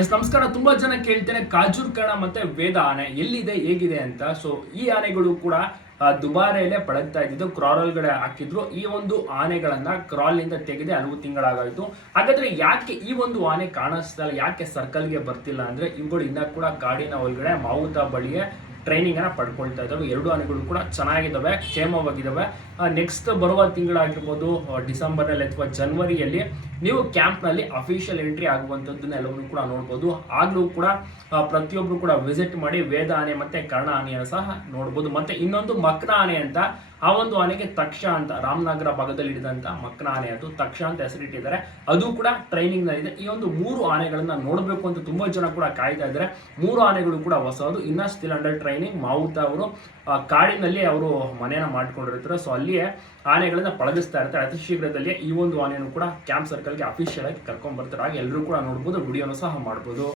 S ನಮಸ್ಕಾರ. ತುಂಬಾ ಜನ ಕೇಳ್ತೇನೆ ಕಾಜೂರ್ ಕಣ ಮತ್ತೆ ವೇದ ಆನೆ ಎಲ್ಲಿದೆ ಹೇಗಿದೆ ಅಂತ. ಸೊ ಈ ಆನೆಗಳು ಕೂಡ ದುಬಾರೆಯಲ್ಲೇ ಪಳಗ್ತಾ ಇದ್ದಿದ್ದು ಕ್ರಾಲ್ ಒಳಗಡೆ ಹಾಕಿದ್ರು. ಈ ಒಂದು ಆನೆಗಳನ್ನ ಕ್ರಾಲ್ ನಿಂದ ತೆಗೆದು ಹಲವು ತಿಂಗಳಾಗಾಯ್ತು. ಹಾಗಾದ್ರೆ ಯಾಕೆ ಈ ಒಂದು ಆನೆ ಕಾಣಿಸ್ತಾ ಇಲ್ಲ, ಯಾಕೆ ಸರ್ಕಲ್ಗೆ ಬರ್ತಿಲ್ಲ ಅಂದ್ರೆ ಇವುಗಳು ಇನ್ನ ಕೂಡ ಕಾಡಿನ ಒಳಗಡೆ ಮಾವುತ ಬಳಿಯೇ ಟ್ರೈನಿಂಗ್ ಅನ್ನ ಪಡ್ಕೊಳ್ತಾ ಇದ್ದಾವೆ. ಎರಡು ಆನೆಗಳು ಕೂಡ ಚೆನ್ನಾಗಿದ್ದಾವೆ, ಕ್ಷೇಮವಾಗಿದ್ದಾವೆ. ನೆಕ್ಸ್ಟ್ ಬರುವ ತಿಂಗಳಾಗಿರ್ಬೋದು, ಡಿಸೆಂಬರ್ನಲ್ಲಿ ಅಥವಾ ಜನವರಿಯಲ್ಲಿ ನೀವು ಕ್ಯಾಂಪ್ನಲ್ಲಿ ಅಫಿಷಿಯಲ್ ಎಂಟ್ರಿ ಆಗುವಂಥದ್ದನ್ನ ಎಲ್ಲವನ್ನೂ ಕೂಡ ನೋಡ್ಬೋದು. ಆಗ್ಲೂ ಕೂಡ ಪ್ರತಿಯೊಬ್ರು ಕೂಡ ವಿಸಿಟ್ ಮಾಡಿ ವೇದ ಆನೆ ಮತ್ತೆ ಕರ್ಣ ಆನೆಯನ್ನು ಸಹ ನೋಡ್ಬೋದು. ಮತ್ತೆ ಇನ್ನೊಂದು ಮಕ್ನ ಆನೆ ಅಂತ, ಆ ಒಂದು ಆನೆಗೆ ತಕ್ಷ ಅಂತ, ರಾಮನಗರ ಭಾಗದಲ್ಲಿ ಹಿಡಿದಂತ ಮಕ್ನ ಆನೆ, ಅದು ತಕ್ಷ ಅಂತ ಹೆಸರಿಟ್ಟಿದ್ದಾರೆ. ಅದು ಕೂಡ ಟ್ರೈನಿಂಗ್ ನಲ್ಲಿ ಇದೆ. ಈ ಒಂದು 3 ಆನೆಗಳನ್ನ ನೋಡ್ಬೇಕು ಅಂತ ತುಂಬಾ ಜನ ಕೂಡ ಕಾಯ್ತಾ ಇದ್ದಾರೆ. 3 ಆನೆಗಳು ಕೂಡ ಹೊಸದು, ಇನ್ನ ಸ್ಟಿಲ್ ಅಂಡರ್ ಟ್ರೈನಿಂಗ್. ಮಾವುತ ಅವರು ಕಾಡಿನಲ್ಲಿ ಅವರು ಮನೆಯನ್ನ ಮಾಡ್ಕೊಂಡಿರ್ತಾರೆ. ಸೊ ಅಲ್ಲಿಯೇ ಆನೆಗಳನ್ನ ಪಳಗಿಸ್ತಾ ಇರ್ತಾರೆ. ಅತಿ ಶೀಘ್ರದಲ್ಲಿ ಈ ಒಂದು ಆನೆಯನ್ನು ಕೂಡ ಕ್ಯಾಂಪ್ ಸರ್ಕಲ್ಗೆ ಅಫಿಷಿಯಲ್ ಆಗಿ ಕರ್ಕೊಂಡ್ ಬರ್ತಾರೆ. ಹಾಗೆ ಎಲ್ಲರೂ ಕೂಡ ನೋಡ್ಬೋದು, ವಿಡಿಯೋನು ಸಹ ಮಾಡ್ಬೋದು.